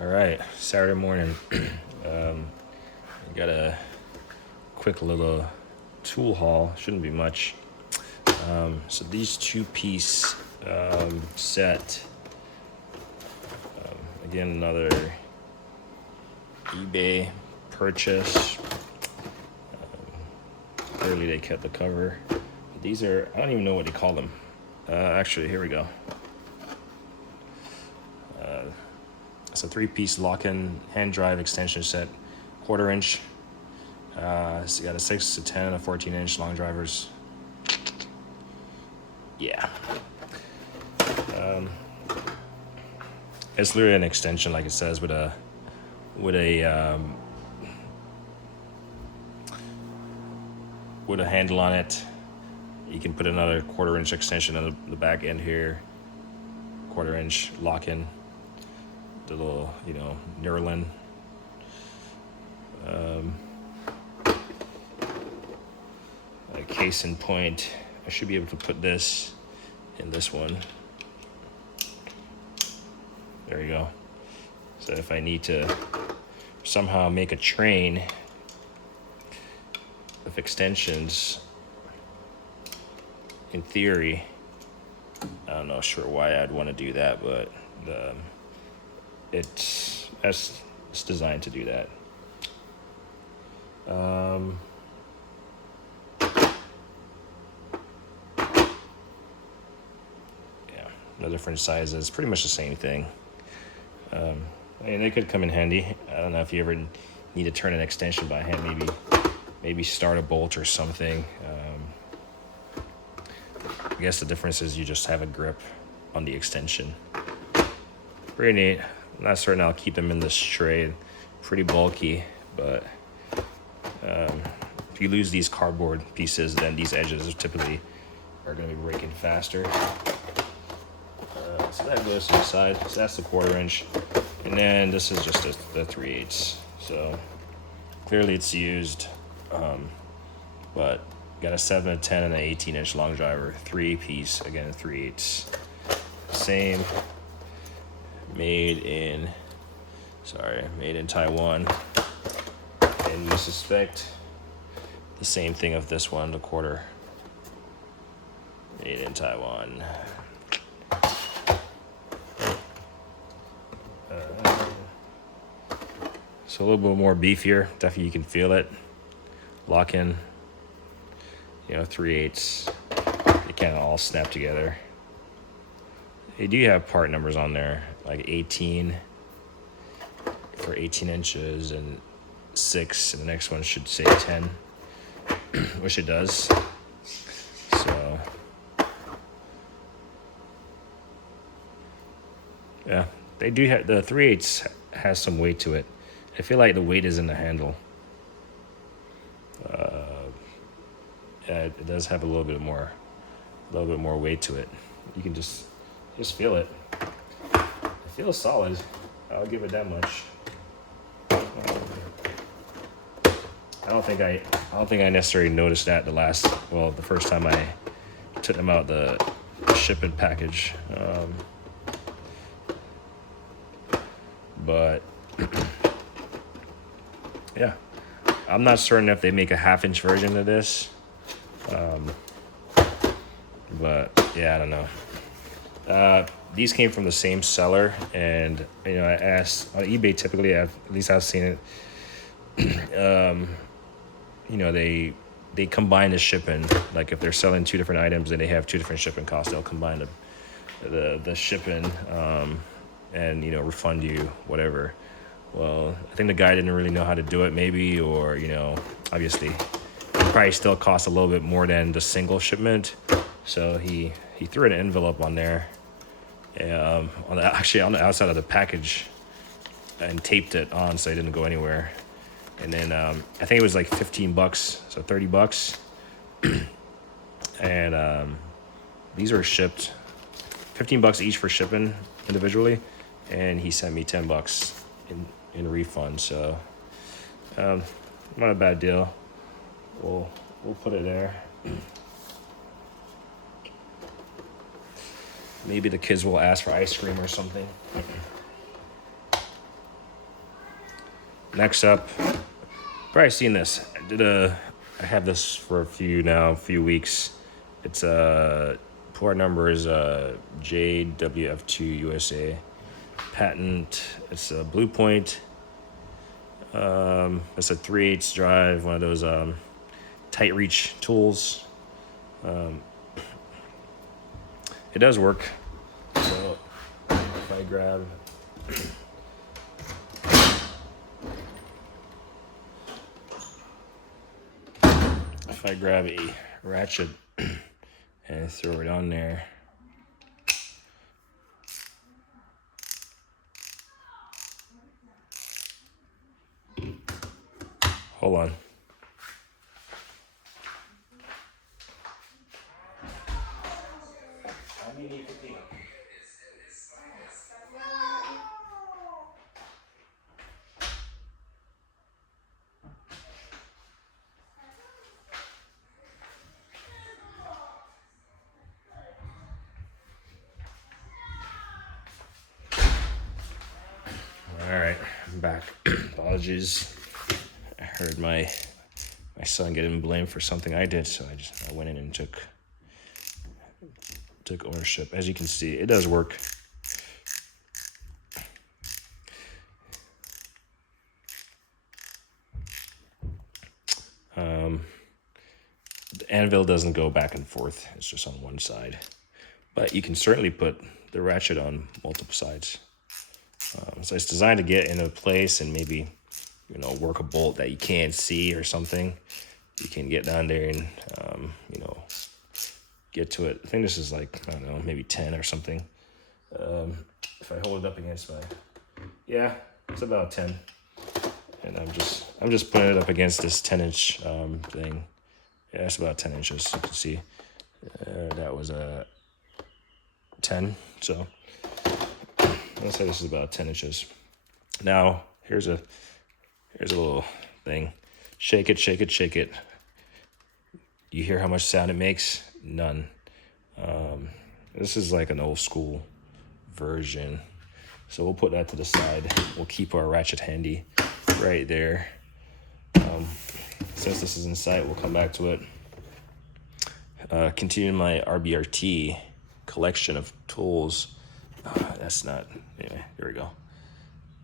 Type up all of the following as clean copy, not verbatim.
All right, Saturday morning. Got a quick little tool haul. Shouldn't be much. So these two-piece set. Again, another eBay purchase. Clearly, they kept the cover. These are, I don't even know what they call them. Actually, here we go. It's a three-piece lock-in hand drive extension set, 1/4 inch. So you got a 6 to 10 and a 14-inch long drivers. Yeah. It's literally an extension, like it says, with a handle on it. You can put another 1/4 inch extension on the back end here. 1/4 inch lock-in. The little, Nerlin. A case in point. I should be able to put this in this one. There you go. So if I need to somehow make a train of extensions, in theory, I'm not sure why I'd want to do that, but it's designed to do that. No different sizes, pretty much the same thing. They could come in handy. I don't know if you ever need to turn an extension by hand, maybe start a bolt or something. I guess the difference is you just have a grip on the extension. Pretty neat. I'm not certain I'll keep them in this tray. Pretty bulky, but if you lose these cardboard pieces, then these edges typically are going to be breaking faster. So that goes to the side. So that's the 1/4 inch. And then this is just the 3/8. So clearly it's used, but got a 7, a 10, and an 18-inch long driver. 3-piece, again, 3/8. Same. Made in Taiwan. And you suspect the same thing of this one, the 1/4. Made in Taiwan. So a little bit more beefier. Definitely you can feel it. Lock in. 3/8. They kind of all snap together. They do have part numbers on there, like 18 for 18 inches and 6, and the next one should say 10, which it does. So, yeah, they do have, the 3/8 has some weight to it. I feel like the weight is in the handle. Yeah, it does have a little bit more weight to it. You can just feel it. It feels solid. I'll give it that much. I don't think I necessarily noticed that the first time I took them out the shipping package. But yeah, I'm not certain if they make a 1/2 inch version of this. But yeah, I don't know. These came from the same seller, and I asked on eBay. Typically, at least I've seen it. They combine the shipping. Like if they're selling 2 different items and they have 2 different shipping costs, they'll combine the shipping and refund you whatever. Well, I think the guy didn't really know how to do it, maybe, or obviously, it probably still costs a little bit more than the single shipment. So he threw an envelope on there, on the outside of the package, and taped it on so it didn't go anywhere. And then I think it was like $15, so $30, and these were shipped $15 each for shipping individually, and he sent me $10 in refund. So not a bad deal. We'll put it there. Maybe the kids will ask for ice cream or something. Next up, probably seen this. I have this for a few weeks. It's port number is JWF2 USA. Patent. It's a Blue Point. It's a 3/8 drive, one of those tight reach tools. It does work. So if I grab a ratchet and throw it on there, hold on. All right, I'm back. Apologies. I heard my son getting blamed for something I did, so I went in and took ownership. As you can see, it does work. The anvil doesn't go back and forth. It's just on one side. But you can certainly put the ratchet on multiple sides. So it's designed to get into place and maybe, work a bolt that you can't see or something. You can get down there and, get to it. I think this is like, I don't know, maybe 10 or something. If I hold it up against it's about 10. And I'm just putting it up against this 10-inch thing. Yeah, it's about 10 inches. You can see that was a 10. So let's say this is about 10 inches. Now here's a little thing. Shake it, shake it, shake it. You hear how much sound it makes? None. This is like an old school version. So we'll put that to the side. We'll keep our ratchet handy right there. Since this is in sight, we'll come back to it. Continuing my RBRT collection of tools. Anyway, here we go.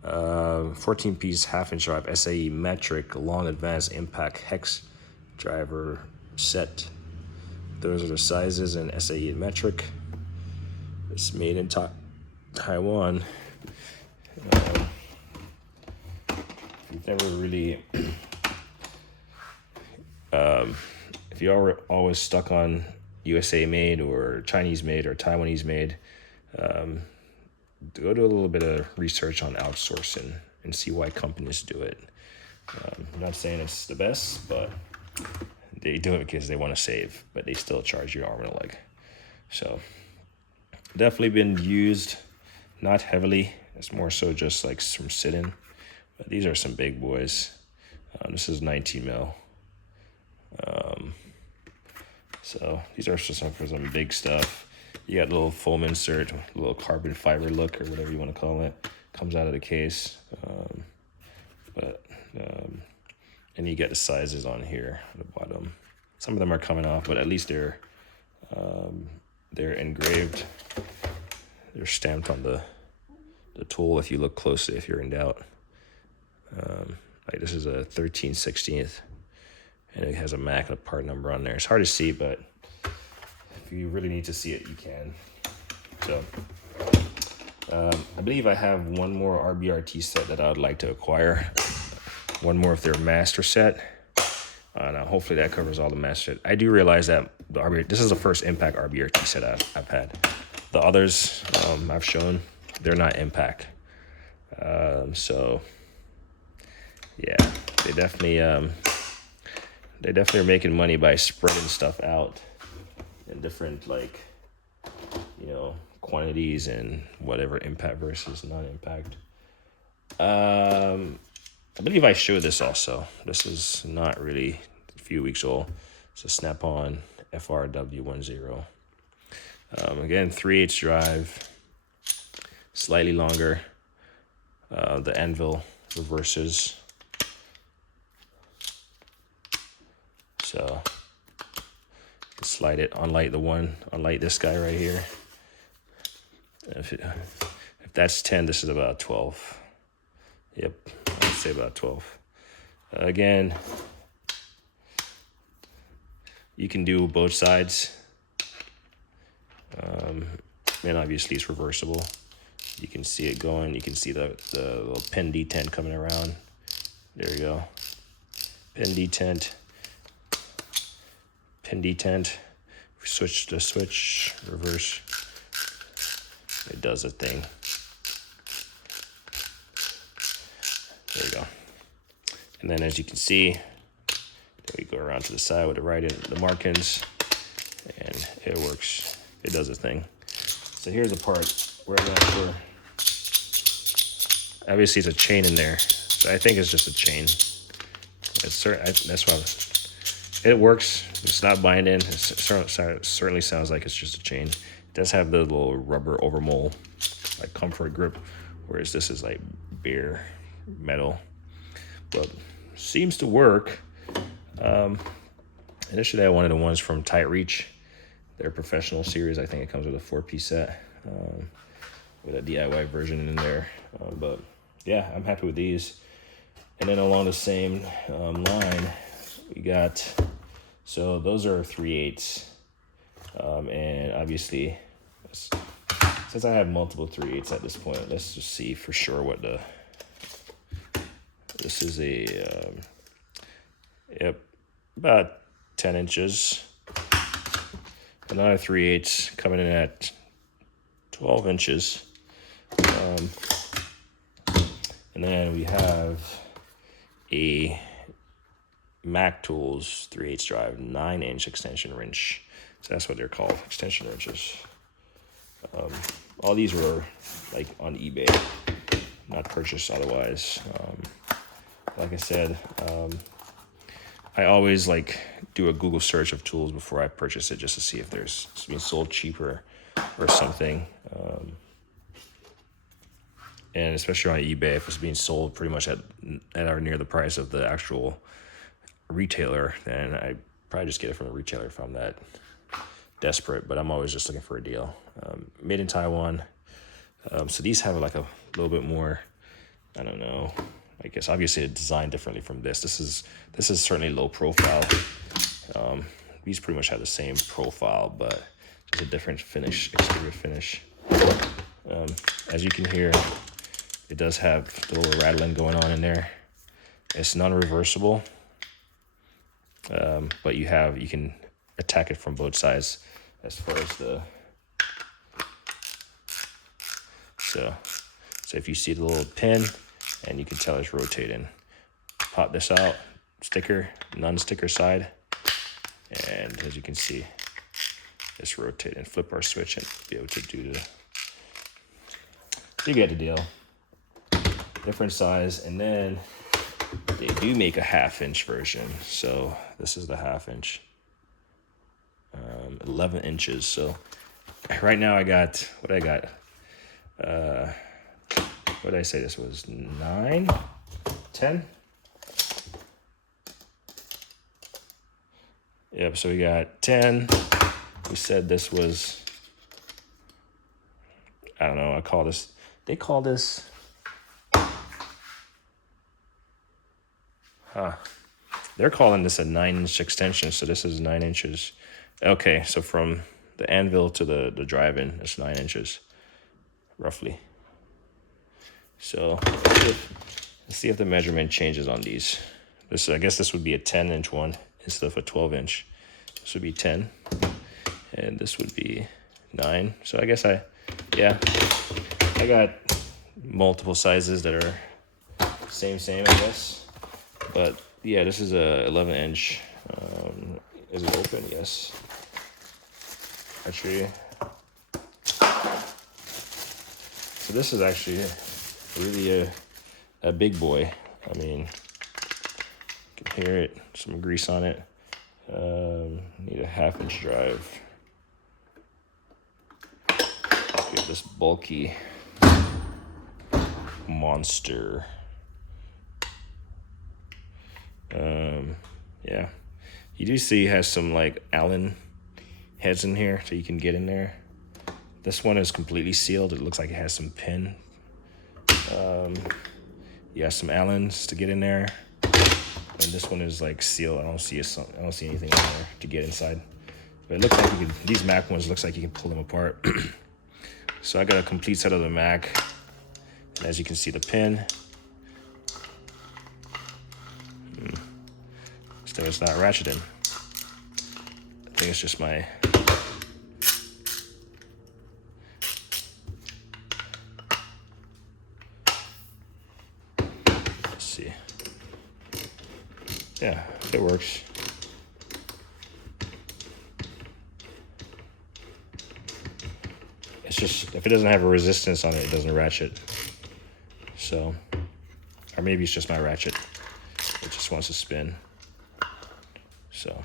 14-piece half-inch drive SAE metric long advanced impact hex driver set. Those are the sizes in SAE metric. It's made in Taiwan. You've never really, if you are always stuck on USA made or Chinese made or Taiwanese made, go do a little bit of research on outsourcing and see why companies do it. I'm not saying it's the best, but they do it because they want to save, but they still charge you arm and a leg. So definitely been used, not heavily. It's more so just like some sit-in. But these are some big boys. This is 19 mil. So these are just for some big stuff. You got a little foam insert, a little carbon fiber look or whatever you want to call it. Comes out of the case. And you get the sizes on here at the bottom. Some of them are coming off, but at least they're engraved. They're stamped on the tool if you look closely, if you're in doubt. Like this is a 13/16, and it has a MAC and a part number on there. It's hard to see, but if you really need to see it, you can. So I believe I have one more RBRT set that I would like to acquire. One more of their master set. Now hopefully that covers all the master set. I do realize that this is the first impact RBRT set I've had. The others I've shown, they're not impact. So yeah, they definitely are making money by spreading stuff out in different quantities and whatever impact versus non-impact. I believe I showed this also. This is not really a few weeks old. It's a Snap-on FRW10. Again, 3/8 drive, slightly longer. The anvil reverses So slide it, unlight this guy right here. If that's 10, this is about 12. Yep, I'd say about 12. Again, you can do both sides. And obviously it's reversible. You can see it going. You can see the little pin detent coming around. There you go. Pin detent. Pin detent. Switch to switch, reverse. It does a thing. There you go. And then as you can see, then we go around to the side with the markings, and it works. It does a thing. So here's a part where I'm not sure. Obviously, it's a chain in there, so I think it's just a chain. That's why it works. It's not binding. It certainly sounds like it's just a chain. It does have the little rubber overmole, like comfort grip, whereas this is like bare metal. But seems to work. Initially, I wanted the ones from Tight Reach. Their professional series. I think it comes with a 4-piece set with a DIY version in there. But yeah, I'm happy with these. And then along the same line, we got, so those are 3/8. And obviously, since I have multiple 3/8 at this point, let's just see for sure what this is a, yep, about 10 inches. Another 3/8 coming in at 12 inches. And then we have a Mac Tools 3/8 drive 9-inch extension wrench. So that's what they're called, extension wrenches. All these were like on eBay, not purchased otherwise. Like I said, I always like do a Google search of tools before I purchase it, just to see if it's being sold cheaper or something. And especially on eBay, if it's being sold pretty much at or near the price of the actual retailer, then I probably just get it from the retailer if I'm that desperate. But I'm always just looking for a deal. Made in Taiwan. So these have like a little bit more, I don't know, I guess obviously it's designed differently from this. This is certainly low profile. These pretty much have the same profile, but just a different finish, exterior finish. As you can hear, it does have the little rattling going on in there. It's non-reversible, but you can attack it from both sides as far as the. So if you see the little pin, and you can tell it's rotating. Pop this out, sticker, non-sticker side, and as you can see, it's rotating. Flip our switch and be able to do the. So you get the deal. Different size, and then they do make a 1/2-inch version. So this is the 1/2-inch, 11 inches. So right now I got what I got. What did I say this was? 9, 10? Yep, so we got 10. We said this was, I don't know, they call this, they're calling this a 9-inch extension, so this is 9 inches. Okay, so from the anvil to the drive-in, it's 9 inches, roughly. So let's see if the measurement changes on these. I guess this would be a 10-inch one instead of a 12-inch. This would be 10, and this would be 9. So I guess I got multiple sizes that are same, I guess. But yeah, this is a 11-inch. Is it open? Yes. Actually, so this is actually really a big boy. I mean, you can hear it, some grease on it. Need a 1/2-inch drive. Get this bulky monster. Yeah, You do see it has some like Allen heads in here, so you can get in there. This one is completely sealed. It looks like it has some pin. You have some Allens to get in there, and this one is like sealed. I don't see anything in there to get inside. But it looks like you can. These Mac ones looks like you can pull them apart. So I got a complete set of the Mac. And as you can see, the pin. Still, it's not ratcheting. I think it's just my. Let's see. Yeah, it works. It's just, if it doesn't have a resistance on it, it doesn't ratchet. So, or maybe it's just my ratchet. It just wants to spin. So,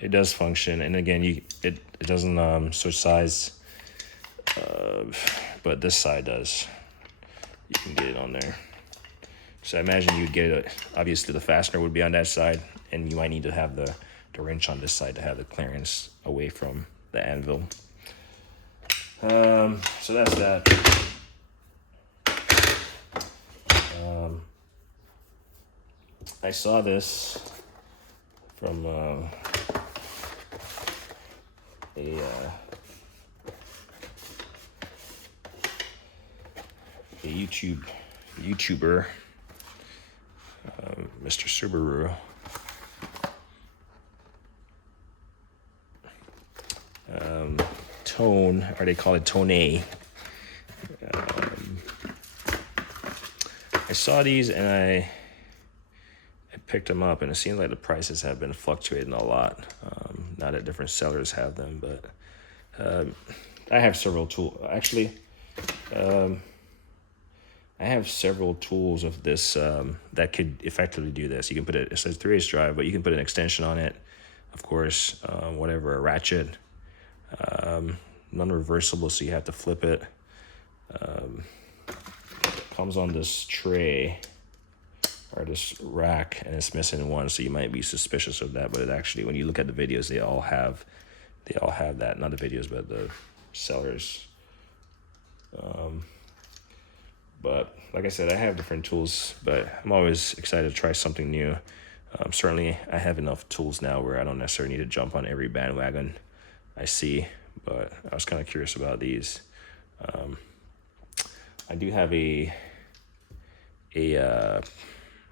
it does function. And again, it doesn't switch sides, but this side does. You can get it on there. So I imagine you'd get it, obviously the fastener would be on that side, and you might need to have the wrench on this side to have the clearance away from the anvil. So that's that. I saw this from a YouTuber, Mr. Subaru. Tone, or they call it Tone. I saw these and I picked them up, and it seems like the prices have been fluctuating a lot. Now that different sellers have them, but I have several tools. Actually, I have several tools of this that could effectively do this. You can put it says 3/8 drive, but you can put an extension on it, of course, whatever, a ratchet, non-reversible, so you have to flip it. It comes on this tray or this rack, and it's missing one, so you might be suspicious of that, but it actually, when you look at the videos, they all have that. Not the videos, but the sellers. But like I said, I have different tools, but I'm always excited to try something new. Certainly, I have enough tools now where I don't necessarily need to jump on every bandwagon I see, but I was kind of curious about these. I do have a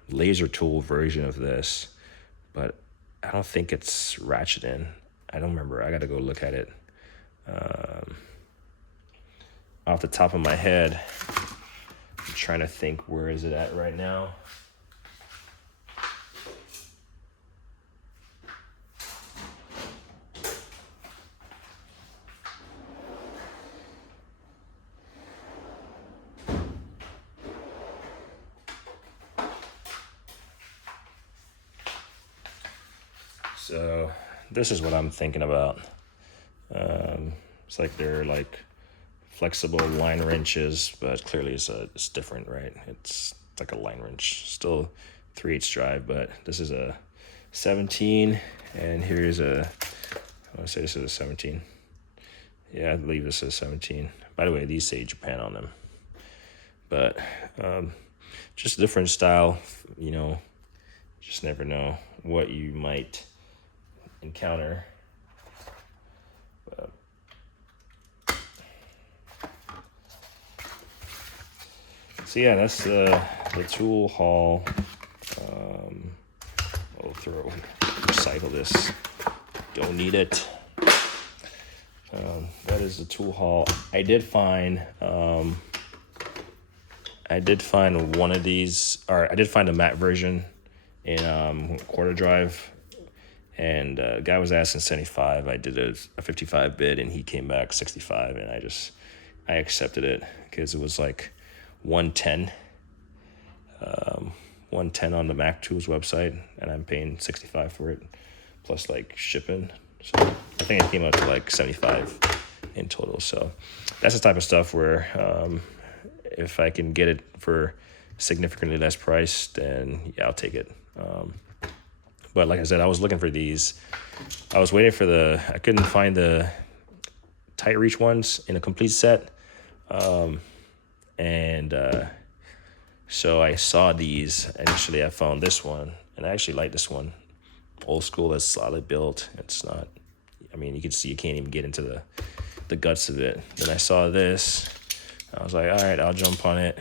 laser tool version of this, but I don't think it's ratcheting. I don't remember. I got to go look at it. Off the top of my head, I'm trying to think, where is it at right now? So this is what I'm thinking about. It's like they're like flexible line wrenches, but clearly it's different, right? It's like a line wrench, still 3/8 drive, but this is a 17, and here's I want to say this is a 17. Yeah, I believe this is 17. By the way, these say Japan on them, but just a different style. You know, just never know what you might encounter. So yeah, that's the tool haul. I'll recycle this. Don't need it. That is the tool haul. I did find one of these, or I did find a matte version in quarter drive, and the guy was asking 75. I did a 55 bid, and he came back 65, and I accepted it because it was like 110 on the Mac Tools website, and I'm paying 65 for it plus like shipping, so I think it came out to like 75 in total. So that's the type of stuff where if I can get it for significantly less price, then yeah, I'll take it. But like I said, I was looking for these. I was waiting for I couldn't find the tight reach ones in a complete set. So I saw these. Initially, I found this one, and I actually like this one. Old school, that's solid built. It's not, I mean, you can see you can't even get into the guts of it. Then I saw this. I was like, all right, I'll jump on it.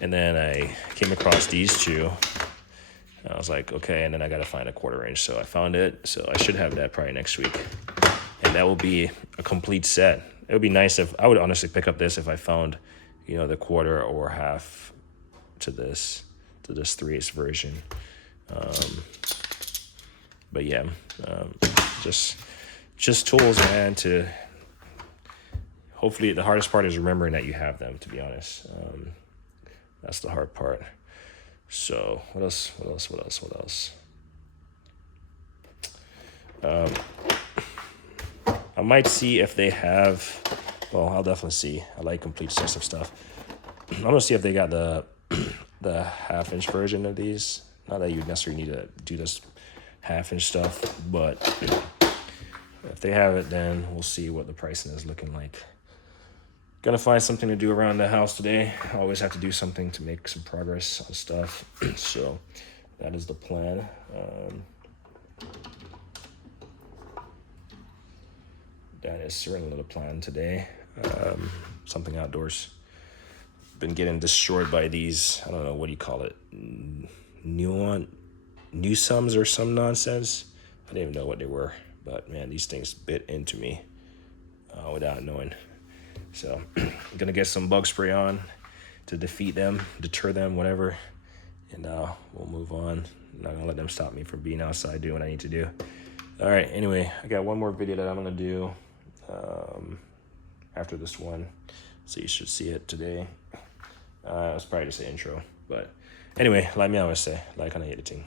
And then I came across these two. I was like, okay, and then I got to find a 1/4 inch. So I found it. So I should have that probably next week. And that will be a complete set. It would be nice if, I would honestly pick up this if I found, the 1/4 or half to this 3/8 version. But yeah, just tools, man, to, hopefully the hardest part is remembering that you have them, to be honest. That's the hard part. So what else? I might see if they have, well, I'll definitely see. I like complete sets of stuff. I'm gonna see if they got the 1/2 inch version of these. Not that you necessarily need to do this 1/2 inch stuff, but if they have it, then we'll see what the pricing is looking like. Gonna find something to do around the house today. I always have to do something to make some progress on stuff. So that is the plan. That is certainly the plan today. Something outdoors. Been getting destroyed by these, I don't know, what do you call it? New sums or some nonsense. I didn't even know what they were, but man, these things bit into me without knowing. So I'm gonna get some bug spray on to defeat them, deter them, whatever, and we'll move on. I'm not gonna let them stop me from being outside doing what I need to do. All right, anyway, I got one more video that I'm gonna do after this one, so you should see it today. It was probably just an intro, but anyway, like me always say, like on the editing.